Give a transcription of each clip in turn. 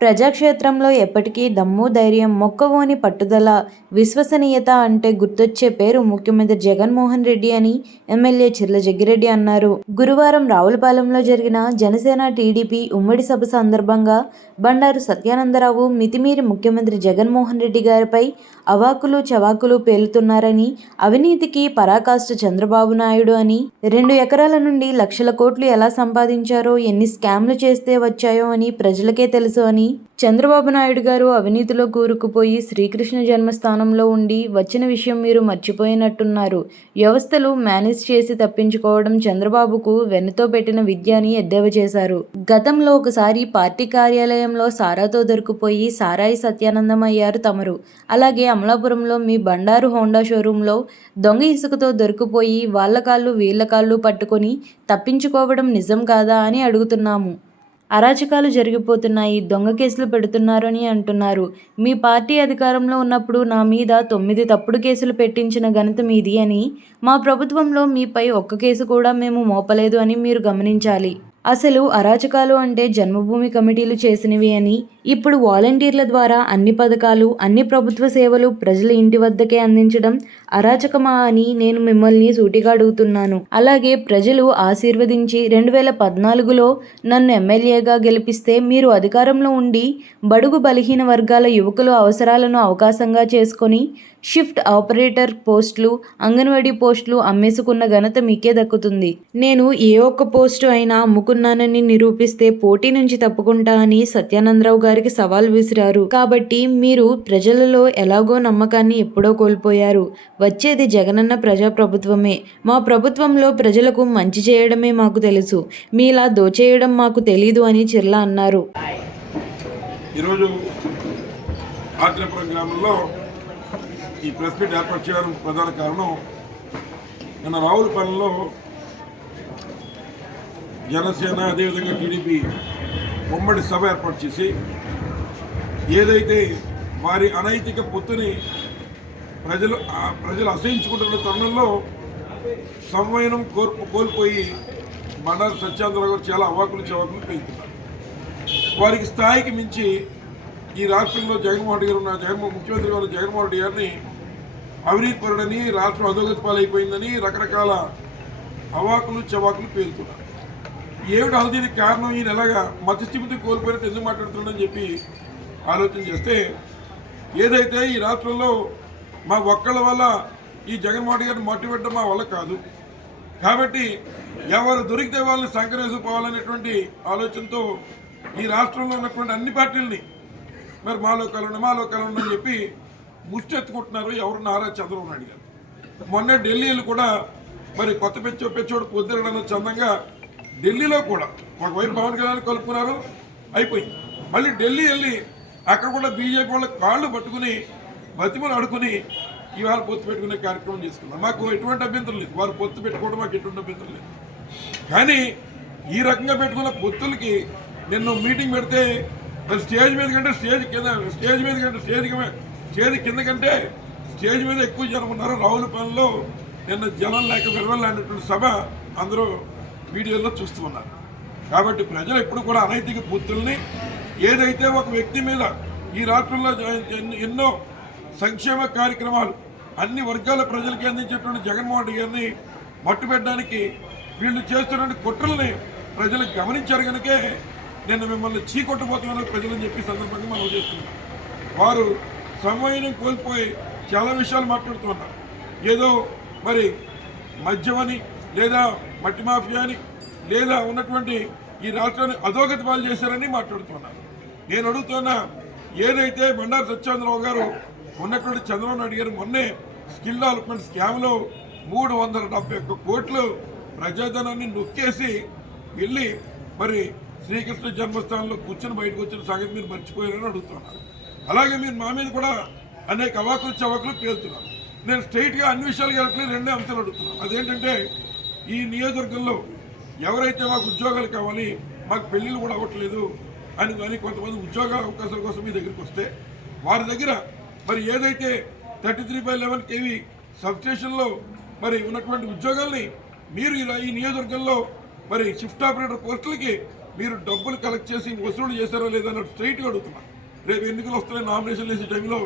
ప్రజాక్షేత్రంలో ఎప్పటికీ దమ్ము ధైర్యం మొక్కవోని పట్టుదల విశ్వసనీయత అంటే గుర్తొచ్చే పేరు ముఖ్యమంత్రి జగన్మోహన్ రెడ్డి అని ఎమ్మెల్యే చిర్ల జగ్గిరెడ్డి అన్నారు. గురువారం రావులపాలెంలో జరిగిన జనసేన టీడీపీ ఉమ్మడి సభ సందర్భంగా బండారు సత్యానందరావు మితిమీరి ముఖ్యమంత్రి జగన్మోహన్ రెడ్డి గారిపై అవాకులు చవాకులు పేలుతున్నారని అవినీతికి పరాకాష్ట చంద్రబాబు నాయుడు అని రెండు ఎకరాల నుండి లక్షల కోట్లు ఎలా సంపాదించారో ఎన్ని స్కామ్లు చేస్తే వచ్చాయో అని ప్రజలకే తెలుసు అని చంద్రబాబు నాయుడు గారు అవినీతిలో కూరుకుపోయి శ్రీకృష్ణ జన్మస్థానంలో ఉండి వచ్చిన విషయం మీరు మర్చిపోయినట్టున్నారు. వ్యవస్థలు మేనేజ్ చేసి తప్పించుకోవడం చంద్రబాబుకు వెన్నుతో పెట్టిన విద్య అని ఎద్దేవా చేశారు. గతంలో ఒకసారి పార్టీ కార్యాలయంలో సారాతో దొరికిపోయి సారాయి సత్యానందం అయ్యారు తమరు. అలాగే అమలాపురంలో మీ బండారు హోండా షోరూంలో దొంగ ఇసుకతో దొరికిపోయి వాళ్ళ కాళ్ళు వీళ్ళ కాళ్ళు పట్టుకొని తప్పించుకోవడం నిజం కాదా అని అడుగుతున్నాము. అరాచకాలు జరిగిపోతున్నాయి దొంగ కేసులు పెడుతున్నారు అని అంటున్నారు. మీ పార్టీ అధికారంలో ఉన్నప్పుడు నా మీద తొమ్మిది తప్పుడు కేసులు పెట్టించిన ఘనత మీది అని మా ప్రభుత్వంలో మీపై ఒక్క కేసు కూడా మేము మోపలేదు అని మీరు గమనించాలి. అసలు అరాచకాలు అంటే జన్మభూమి కమిటీలు చేసినవి అని ఇప్పుడు వాలంటీర్ల ద్వారా అన్ని పథకాలు అన్ని ప్రభుత్వ సేవలు ప్రజల ఇంటి వద్దకే అందించడం అరాచకమా అని నేను మిమ్మల్ని సూటిగా అడుగుతున్నాను. అలాగే ప్రజలు ఆశీర్వదించి రెండు వేల పద్నాలుగులో నన్ను ఎమ్మెల్యేగా గెలిపిస్తే మీరు అధికారంలో ఉండి బడుగు బలహీన వర్గాల యువకుల అవసరాలను అవకాశంగా చేసుకొని షిఫ్ట్ ఆపరేటర్ పోస్టులు అంగన్వాడీ పోస్టులు అమ్మేసుకున్న ఘనత మీకే దక్కుతుంది. నేను ఏ ఒక్క పోస్టు అయినా అమ్ముకున్నానని నిరూపిస్తే పోటీ నుంచి తప్పుకుంటా అని సత్యానందరావు గారికి సవాల్ విసిరారు. కాబట్టి మీరు ప్రజలలో ఎలాగో నమ్మకాన్ని ఎప్పుడో కోల్పోయారు. వచ్చేది జగనన్న ప్రజాప్రభుత్వమే. మా ప్రభుత్వంలో ప్రజలకు మంచి చేయడమే మాకు తెలుసు. మీలా దోచేయడం మాకు తెలీదు అని చిర్లా అన్నారు. ఈరోజు ఆత్రేపురం గ్రామంలో ఈ ప్రెస్ మీట్ ఏర్పాటు చేయడం ప్రధాన కారణం. నిన్న రావులపల్లిలో జనసేన అదేవిధంగా టీడీపీ ఉమ్మడి సభ ఏర్పాటు చేసి ఏదైతే వారి అనైతిక పొత్తుని ప్రజలు ప్రజలు అసహించుకుంటున్న తరుణంలో సంవయనం కోల్పో కోల్పోయి బండారు సత్యాంధ్రరావు గారు చాలా అవాకులు చవాకులు పెంచుతున్నారు. వారికి స్థాయికి మించి ఈ రాష్ట్రంలో జగన్మోహన్ రెడ్డి గారు ఉన్న జగన్మోహన్ ముఖ్యమంత్రి గారు జగన్మోహన్ రెడ్డి గారిని అవినీతి పరుడని రాష్ట్రం అధోగతి పాలైపోయిందని రకరకాల అవాకులు చవాకులు పేలుతున్నారు. ఏమిటి అసలు దీనికి కారణం ఈయన ఎలాగా మధ్యస్థిమితి కోల్పోయినట్టు ఎందుకు మాట్లాడుతున్నాడని చెప్పి ఆలోచన చేస్తే ఏదైతే ఈ రాష్ట్రంలో మా ఒక్కళ్ళ వల్ల ఈ జగన్మోహన్ గారిని మట్టిపెట్టడం మా వల్ల కాదు. కాబట్టి ఎవరు దొరికితే వాళ్ళని సంకరించుకోవాలనేటువంటి ఆలోచనతో ఈ రాష్ట్రంలో ఉన్నటువంటి అన్ని పార్టీలని మరి మాలో కలండి మాలో కలండి అని చెప్పి ముష్టెత్తుకుంటున్నారు ఎవరు నారా చంద్రబాబు నాయుడు గారు. మొన్న ఢిల్లీలు కూడా మరి కొత్త పెచ్చో పెచ్చోడు పొద్దురడం చందంగా ఢిల్లీలో కూడా ఒకవైపు పవన్ కళ్యాణ్ కలుపుకున్నారు అయిపోయింది. మళ్ళీ ఢిల్లీ వెళ్ళి అక్కడ కూడా బీజేపీ వాళ్ళ కాళ్ళు పట్టుకుని బతిమలు అడుకుని ఇవాళ పొత్తు పెట్టుకునే కార్యక్రమం చేసుకున్నాం మాకు ఎటువంటి అభ్యంతరం లేదు. వారు పొత్తు పెట్టుకోవడం మాకు ఎటువంటి అభ్యంతరం లేదు. కానీ ఈ రకంగా పెట్టుకున్న పొత్తులకి నిన్ను మీటింగ్ పెడితే మరి స్టేజ్ మీద కంటే స్టేజ్ కింద స్టేజ్ మీద కంటే స్టేజ్ స్టేజ్ కింద కంటే స్టేజ్ మీద ఎక్కువ జనం ఉన్నారు. రావులపల్లిలో నిన్న జనం లేక విలువలాంటి సభ అందరూ వీడియోలో చూస్తూ ఉన్నారు. కాబట్టి ప్రజలు ఎప్పుడు కూడా అనైతిక పొత్తుల్ని ఏదైతే ఒక వ్యక్తి మీద ఈ రాష్ట్రంలో ఎన్నో సంక్షేమ కార్యక్రమాలు అన్ని వర్గాల ప్రజలకి అందించేటువంటి జగన్మోహన్ రెడ్డి గారిని మట్టుపెట్టడానికి వీళ్ళు చేస్తున్న కుట్రల్ని ప్రజలు గమనించారు కనుకే నేను మిమ్మల్ని చీకొట్టబోతున్నాను ప్రజలని చెప్పి సందర్భంగా మనం చేస్తున్నాం. వారు సమయం కోల్పోయి చాలా విషయాలు మాట్లాడుతున్నారు. ఏదో మరి మద్యమని లేదా మట్టి మాఫియా అని లేదా ఉన్నటువంటి ఈ రాష్ట్రాన్ని అధోగతి పాలు చేశారని మాట్లాడుతున్నారు. నేను అడుగుతున్నా ఏదైతే బండారు సత్యేంద్రరావు గారు ఉన్నటువంటి చంద్రబాబు నాయుడు గారు మొన్నే స్కిల్ డెవలప్మెంట్ స్కామ్లో మూడు వందల డెబ్బై ఒక్క కోట్లు ప్రజాధనాన్ని నొక్కేసి వెళ్ళి మరి శ్రీకృష్ణ జన్మస్థానంలో కూర్చొని బయటకు వచ్చిన సంగతి మీరు మర్చిపోయారని అడుగుతున్నారు అలాగే మీరు మా మీద కూడా అనేక అవాకులు చవాకులు పేలుతున్నారు. నేను స్ట్రైట్గా అన్ని విషయాలు వెళ్ళట్లేదు రెండే అంశాలు అడుగుతున్నాను అదేంటంటే ఈ నియోజకవర్గంలో ఎవరైతే మాకు ఉద్యోగాలు కావాలి మాకు పెళ్ళిళ్ళు కూడా అవ్వట్లేదు అని అని కొంతమంది ఉద్యోగ అవకాశాల కోసం మీ దగ్గరికి వస్తే వారి దగ్గర మరి ఏదైతే thirty three by eleven KV సబ్స్టేషన్లో మరి ఉన్నటువంటి ఉద్యోగాల్ని మీరు ఇలా ఈ నియోజకవర్గంలో మరి షిఫ్ట్ ఆపరేటర్ పోస్టులకి మీరు డబ్బులు కలెక్ట్ చేసి వసూలు చేశారో లేదో అన్నట్టు స్ట్రైట్గా అడుగుతున్నా. రేపు ఎన్నికలు వస్తున్నాయి నామినేషన్ వేసే టైంలో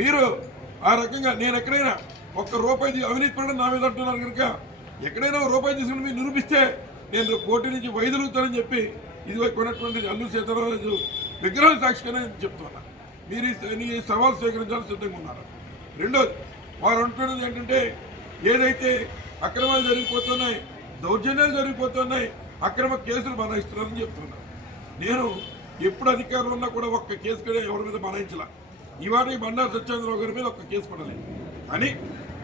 మీరు ఆ రకంగా నేను ఎక్కడైనా ఒక్క రూపాయి అవినీతి పడడం నా మీద అంటున్నారు కనుక ఎక్కడైనా రూపాయి తీసుకుని మీరు నిరూపిస్తే నేను పోటీ నుంచి వైదొలుగుతానని చెప్పి ఇది కొన్నటువంటి అల్లు సీతారామరాజు విగ్రహం సాక్షిగానే చెప్తున్నా. మీరు ఈ- సవాల్ స్వీకరించాలని సిద్ధంగా ఉన్నారు. రెండోది వారు అంటున్నది ఏంటంటే ఏదైతే అక్రమాలు జరిగిపోతున్నాయి దౌర్జన్యాలు జరిగిపోతున్నాయి అక్రమ కేసులు బనాయిస్తున్నారని చెప్తున్నారు. నేను ఎప్పుడు అధికారులు ఉన్నా కూడా ఒక్క కేసు కూడా ఎవరి మీద బనాయించాల. ఇవాళ బండారు సత్యేంద్రరావు గారి మీద ఒక్క కేసు పడలేదు కానీ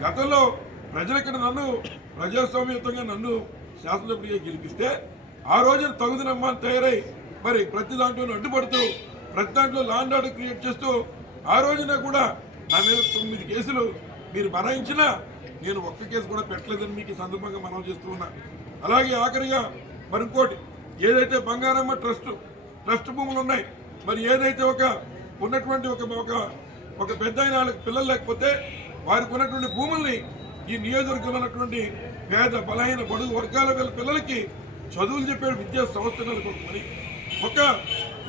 గతంలో ప్రజలక్కడ నన్ను ప్రజాస్వామ్యత్వంగా నన్ను శాసనసభ్యుడిగా గెలిపిస్తే ఆ రోజున తగుదనమ్మా తయారై మరి ప్రతి దాంట్లో అడ్డుపడుతూ ప్రతి దాంట్లో లాండ్ ఆర్డర్ క్రియేట్ చేస్తూ ఆ రోజున కూడా నా మీద తొమ్మిది కేసులు మీరు బనాయించినా నేను ఒక్క కేసు కూడా పెట్టలేదని మీకు సందర్భంగా మనం చేస్తూ ఉన్నా. అలాగే ఆఖరిగా మరి ఇంకోటి ఏదైతే బంగారమ్మ ట్రస్ట్ ట్రస్ట్ భూములు ఉన్నాయి మరి ఏదైతే ఒక ఉన్నటువంటి ఒక ఒక ఒక పెద్ద అయిన పిల్లలు లేకపోతే వారికి ఉన్నటువంటి భూముల్ని ఈ నియోజకవర్గంలో ఉన్నటువంటి పేద బలహీన బడుగు వర్గాల పిల్లలకి చదువులు చెప్పే విద్యా సంస్థ నెలకొల్పని ఒక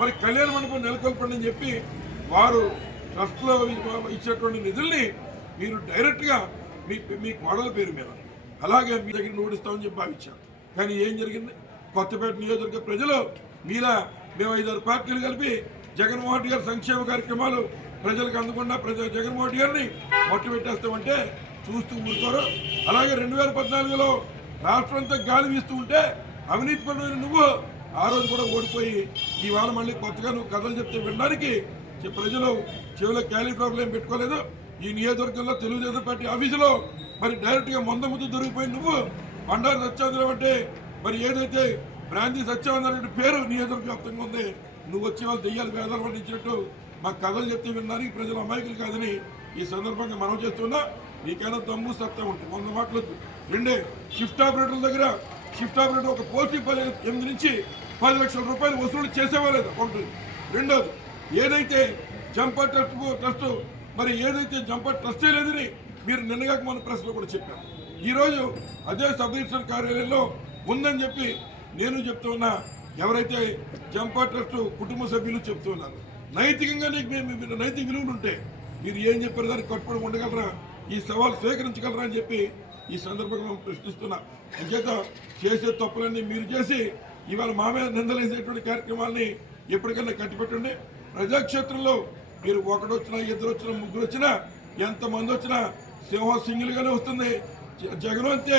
మరి కళ్యాణ మండపం నెలకొల్పండి అని చెప్పి వారు ట్రస్ట్లో ఇచ్చేటువంటి నిధుల్ని మీరు డైరెక్ట్గా మీ మీ కోడల పేరు మీద అలాగే మీ దగ్గర నోడిస్తామని చెప్పి భావించారు. కానీ ఏం జరిగింది? కొత్తపేట నియోజకవర్గ ప్రజలు మీలా మేము ఐదారు పార్టీలు కలిపి జగన్మోహన్ రెడ్డి గారి సంక్షేమ కార్యక్రమాలు ప్రజలకు అందకుండా ప్రజ జగన్మోహన్ రెడ్డి గారిని మట్టు పెట్టేస్తామంటే చూస్తూ ఊరుకోరు అలాగే రెండు వేల పద్నాలుగులో రాష్ట్రం అంతా గాలి వీస్తూ ఉంటే అవినీతి పరమైన నువ్వు ఆ రోజు కూడా ఓడిపోయి ఇవాళ మళ్ళీ కొత్తగా నువ్వు కథలు చెప్తే వినడానికి ప్రజలు చెవిలో క్యాలీఫ్లవర్లు ఏం పెట్టుకోలేదు. ఈ నియోజకవర్గంలో తెలుగుదేశం పార్టీ ఆఫీసులో మరి డైరెక్ట్గా మొంద ముందు దొరికిపోయి నువ్వు బండారు సత్యానందరావు అంటే మరి ఏదైతే బ్రాంతి సత్యానందరెడ్డి పేరు నియోజకవర్గ ఉంది నువ్వు వచ్చే వాళ్ళు దెయ్యాలు వేదాలు పండించినట్టు మా కథలు చెప్తే వినడానికి ప్రజలు అమాయకులు కాదని ఈ సందర్భంగా మనం చేస్తున్నా. నీకైనా దమ్ము సత్తా ఉంటుంది వంద మాటలు రెండే షిఫ్ట్ ఆపరేటర్ల దగ్గర షిఫ్ట్ ఆపరేటర్ ఒక పోస్టింగ్ పది ఎనిమిది నుంచి పది లక్షల రూపాయలు వసూలు చేసేవాలేదు ఒకటి రెండోది ఏదైతే జంపర్ ట్రస్ట్ ట్రస్ట్ మరి ఏదైతే జంపర్ ట్రస్టే లేదని మీరు నిన్నగాక మన ప్రెస్లో కూడా చెప్పారు ఈరోజు అదే సబ్ రిజిస్టర్ కార్యాలయంలో ఉందని చెప్పి నేను చెప్తూ ఉన్నా ఎవరైతే జంపా ట్రస్ట్ కుటుంబ సభ్యులు చెప్తూ ఉన్నారు. నైతికంగా నీకు మేము మీరు నైతిక విలువలు ఉంటే మీరు ఏం చెప్పారు దానికి కట్టుబడి ఉండగలరా? ఈ సవాల్ స్వీకరించగలరా అని చెప్పి ఈ సందర్భంగా మేము ప్రశ్నిస్తున్నా. అంచేత చేసే తప్పులన్నీ మీరు చేసి ఇవాళ మా మీద నిందలేసేటువంటి కార్యక్రమాలని ఎప్పటికైనా కట్టిపెట్టండి. ప్రజాక్షేత్రంలో మీరు ఒకడు వచ్చినా ఇద్దరు వచ్చినా ముగ్గురు వచ్చినా ఎంతమంది వచ్చినా సింహం సింగిల్గానే వస్తుంది. జగన్ అంతే.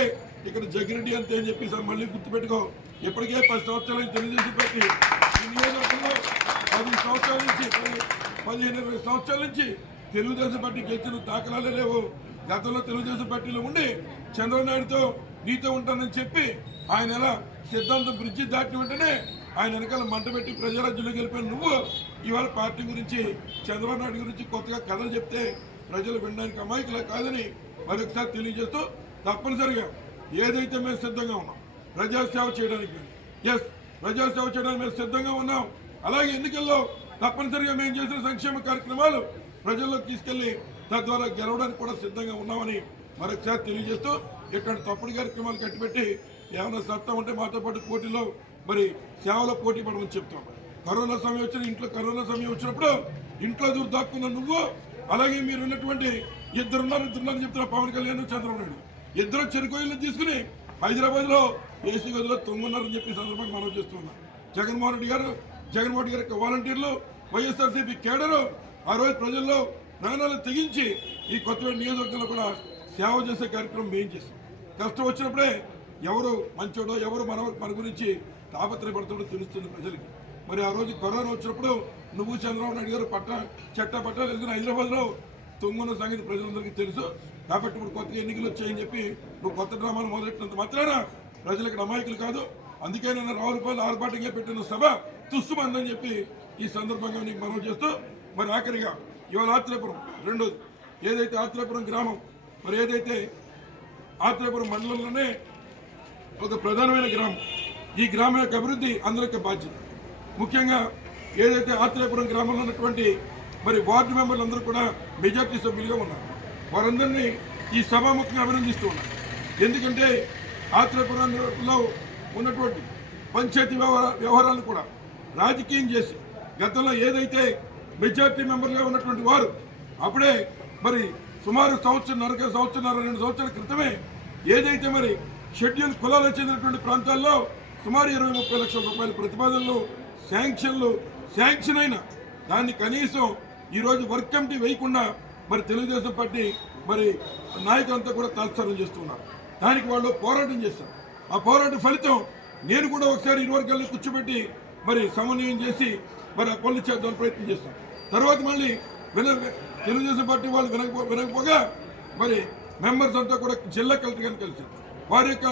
ఇక్కడ జగిరెడ్డి అంతే అని చెప్పి మళ్ళీ గుర్తుపెట్టుకో. ఇప్పటికే పది సంవత్సరాల నుంచి తెలుగుదేశం పార్టీ నియోజకవర్గంలో పది సంవత్సరాల నుంచి పదిహేను ఇరవై సంవత్సరాల నుంచి తెలుగుదేశం పార్టీ గెలిచిన దాఖలాలే లేవు. గతంలో తెలుగుదేశం పార్టీలో ఉండి చంద్రబాబు నాయుడుతో నీతో ఉంటానని చెప్పి ఆయన ఎలా సిద్ధాంతం బ్రిడ్జి దాటిన వెంటనే ఆయన వెనకాల మంట పెట్టి ప్రజారాజ్యంలో గెలిపిన నువ్వు ఇవాళ పార్టీ గురించి చంద్రబాబు నాయుడు గురించి కొత్తగా కథలు చెప్తే ప్రజలు వినడానికి అమాయకులే కాదని మరొకసారి తెలియజేస్తూ తప్పనిసరిగా ఏదైతే మేము సిద్ధంగా ఉన్నాం ప్రజాసేవ చేయడానికి ఎస్ ప్రజాసేవ చేయడానికి మేము సిద్ధంగా ఉన్నాం. అలాగే ఎన్నికల్లో తప్పనిసరిగా మేము చేసిన సంక్షేమ కార్యక్రమాలు ప్రజల్లోకి తీసుకెళ్ళి తద్వారా గెలవడానికి కూడా సిద్ధంగా ఉన్నామని మరొకసారి తెలియజేస్తూ ఇక్కడ తప్పుడు కార్యక్రమాలు కట్టిపెట్టి ఏమైనా సత్తా ఉంటే మాతో పాటు పోటీలో మరి సేవలో పోటీ పడమని చెప్తాం. కరోనా సమయం వచ్చిన ఇంట్లో కరోనా సమయం వచ్చినప్పుడు ఇంట్లో దూరు దాక్కున్న నువ్వు అలాగే మీరు ఉన్నటువంటి ఇద్దరున్నారు ఇద్దరున్నారు చెప్తున్న పవన్ కళ్యాణ్ చంద్రబాబు నాయుడు. ఇద్దరు చెరుకోయిల్ని తీసుకుని హైదరాబాద్లో ఏసీ గదిలో తొంగున్నారని చెప్పి సందర్భంగా మనం చేస్తున్నాం జగన్మోహన్ రెడ్డి గారు జగన్మోహన్ రెడ్డి గారి యొక్క వాలంటీర్లు వైఎస్ఆర్సీపీ కేడరు ఆ రోజు ప్రజల్లో ప్రాణాలు తెగించి ఈ కొత్తపేట నియోజకవర్గంలో కూడా సేవ చేసే కార్యక్రమం మేము చేసాం కష్టం వచ్చినప్పుడే ఎవరు మంచోడో ఎవరు మన మన గురించి తాపత్రయపడతాడో తెలుస్తుంది ప్రజలకి. మరి ఆ రోజు కరోనా వచ్చినప్పుడు నువ్వు చంద్రబాబు నాయుడు గారు పట్ట చెట్ట పట్టాలు వేసుకుని హైదరాబాద్లో తొంగున్న సంగతి ప్రజలందరికీ తెలుసు. కాబట్టి ఇప్పుడు కొత్త ఎన్నికలు వచ్చాయని చెప్పి నువ్వు కొత్త డ్రామాలు మొదలెట్టినంత మాత్రాన ప్రజలకు అమాయకులు కాదు. అందుకే నేను రావులపల్లి ఆర్భాటంగా పెట్టిన సభ తుస్సుమందని చెప్పి ఈ సందర్భంగా నీకు మనవి చేస్తూ మరి ఆఖరిగా ఇవాళ ఆత్రేయపురం రెండోది. ఏదైతే ఆత్రేయపురం గ్రామం మరి ఏదైతే ఆత్రేయపురం మండలంలోనే ఒక ప్రధానమైన గ్రామం ఈ గ్రామం యొక్క అభివృద్ధి అందరికి బాధ్యత. ముఖ్యంగా ఏదైతే ఆత్రేయపురం గ్రామంలో ఉన్నటువంటి మరి వార్డు మెంబర్లు అందరూ కూడా మెజార్టీ సభ్యులుగా ఉన్నారు. వారందరినీ ఈ సభాముఖంగా అభినందిస్తూ ఉన్నారు. ఎందుకంటే ఆత్రేయపురంలో ఉన్నటువంటి పంచాయతీ వ్యవహార కూడా రాజకీయం చేసి గతంలో ఏదైతే మెజార్టీ మెంబర్గా ఉన్నటువంటి వారు. అప్పుడే మరి సుమారు సంవత్సరంన్నర సంవత్సరంన్నర రెండు సంవత్సరాల క్రితమే ఏదైతే మరి షెడ్యూల్ కులాలకు చెందినటువంటి ప్రాంతాల్లో సుమారు ఇరవై ముప్పై లక్షల రూపాయల ప్రతిపాదనలు శాంక్షన్లు శాంక్షన్ అయిన దాన్ని కనీసం ఈరోజు వర్క్ కమిటీ వేయకుండా మరి తెలుగుదేశం పార్టీ మరి నాయకులంతా కూడా తాత్సారం చేస్తున్నారు. దానికి వాళ్ళు పోరాటం చేశారు. ఆ పోరాట ఫలితం నేను కూడా ఒకసారి ఇరువర్గాల్ని కూర్చోబెట్టి మరి సమన్వయం చేసి మరి ఆ పనులు చేద్దాం ప్రయత్నం చేస్తాను తర్వాత మళ్ళీ విన తెలుగుదేశం పార్టీ వాళ్ళు వినకపో వినకపోగా మరి మెంబర్స్ అంతా కూడా జిల్లా కలెక్టర్ గారిని కలిసి వారి యొక్క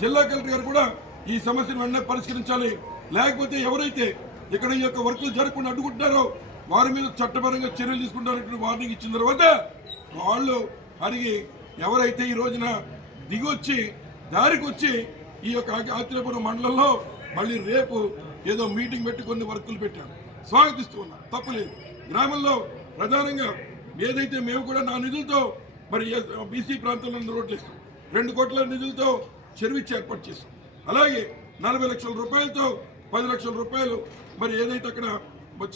జిల్లా కలెక్టర్ గారు కూడా ఈ సమస్యను వెంటనే పరిష్కరించాలి. లేకపోతే ఎవరైతే ఇక్కడ ఈ యొక్క వర్కులు జరగకుండా అడ్డుకుంటున్నారో వారి మీద చట్టపరంగా చర్యలు తీసుకుంటారని వార్నింగ్ ఇచ్చిన తర్వాత వాళ్ళు అడిగి ఎవరైతే ఈ రోజున దిగొచ్చి దారికి వచ్చి ఈ యొక్క ఆత్రేపురం మండలంలో మళ్ళీ రేపు ఏదో మీటింగ్ పెట్టి కొన్ని వర్కులు పెట్టారు. స్వాగతిస్తూ ఉన్నా. తప్పులేదు. గ్రామంలో ప్రధానంగా ఏదైతే మేము కూడా నా నిధులతో మరి బీసీ ప్రాంతంలో రోడ్లు వేస్తాం. రెండు కోట్ల నిధులతో చెరువిచ్చి ఏర్పాటు చేస్తాం. అలాగే నలభై లక్షల రూపాయలతో పది లక్షల రూపాయలు మరి ఏదైతే అక్కడ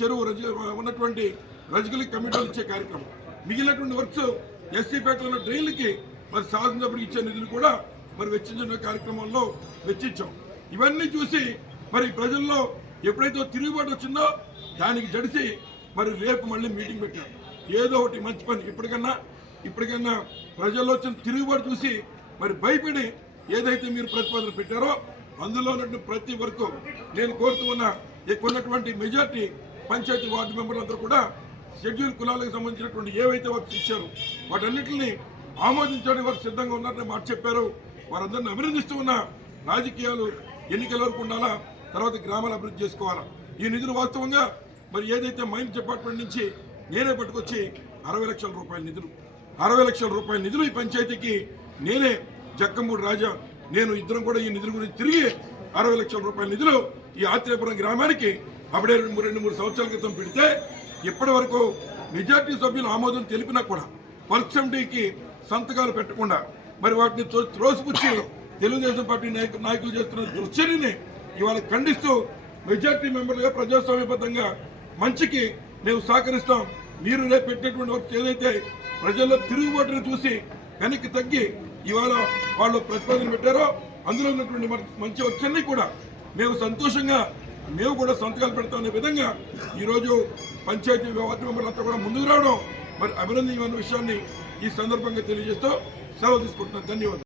చెరువు రజ ఉన్నటువంటి రజకులకి కమిటీలు ఇచ్చే కార్యక్రమం. మిగిలినటువంటి వర్క్స్ ఎస్సీపేటలో ఉన్న డ్రైన్లకి మరి సాధించినప్పుడు ఇచ్చే నిధులు కూడా మరి వెచ్చించిన కార్యక్రమంలో వెచ్చించాం. ఇవన్నీ చూసి మరి ప్రజల్లో ఎప్పుడైతే తిరుగుబాటు వచ్చిందో దానికి జడిసి మరి రేపు మళ్ళీ మీటింగ్ పెట్టాం ఏదో ఒకటి మంచి పని. ఇప్పటికన్నా ఇప్పటికన్నా ప్రజల్లో వచ్చిన తిరుగుబాటు చూసి మరి భయపడి ఏదైతే మీరు ప్రతిపాదన పెట్టారో అందులో ఉన్నటువంటి ప్రతి వరకు నేను కోరుతూ ఉన్న ఉన్నటువంటి మెజార్టీ పంచాయతీ వార్డు మెంబర్లందరూ కూడా షెడ్యూల్ కులాలకు సంబంధించినటువంటి ఏవైతే వారికి ఇచ్చారు వాటన్నిటిని ఆమోదించడానికి వారు సిద్ధంగా ఉన్నారని మాట చెప్పారు. వారందరిని అభినందిస్తూ ఉన్న రాజకీయాలు ఎన్నికల వరకు ఉండాలా తర్వాత గ్రామాలు అభివృద్ధి చేసుకోవాలా. ఈ నిధులు వాస్తవంగా మరి ఏదైతే మైన్స్ డిపార్ట్మెంట్ నుంచి నేనే పట్టుకొచ్చి అరవై లక్షల రూపాయల నిధులు అరవై లక్షల రూపాయల నిధులు ఈ పంచాయతీకి నేనే జక్కమూడి రాజా నేను ఇద్దరం కూడా ఈ నిధుల గురించి తిరిగి అరవై లక్షల రూపాయల నిధులు ఈ ఆత్రేయపురం గ్రామానికి అప్పుడే రెండు మూడు- రెండు మూడు సంవత్సరాల క్రితం పెడితే ఇప్పటి వరకు మెజార్టీ సభ్యులు ఆమోదం తెలిపినా కూడా వర్క్ కమిటీకి సంతకాలు పెట్టకుండా మరి వాటిని త్రోసిపుచ్చి తెలుగుదేశం పార్టీ నాయకు నాయకులు చేస్తున్న దుర్చర్యని ఇవాళ ఖండిస్తూ మెజార్టీ మెంబర్లుగా ప్రజాస్వామ్యబద్ధంగా మంచికి మేము సహకరిస్తాం. మీరు రేపు వర్క్ ఏదైతే ప్రజల్లో తిరుగుబాటును చూసి వెనక్కి తగ్గి ఇవాళ వాళ్ళు ప్రతిపాదన పెట్టారో అందులో ఉన్నటువంటి మంచి వచ్చన్నీ కూడా మేము సంతోషంగా మేము కూడా సంతకాలు పెడతామనే విధంగా ఈరోజు పంచాయతీ వార్డు మెంబర్లంతా కూడా ముందుకు రావడం మరి అభినందనీయమైన విషయాన్ని ఈ సందర్భంగా తెలియజేస్తూ సెలవు తీసుకుంటున్నాను. ధన్యవాదాలు.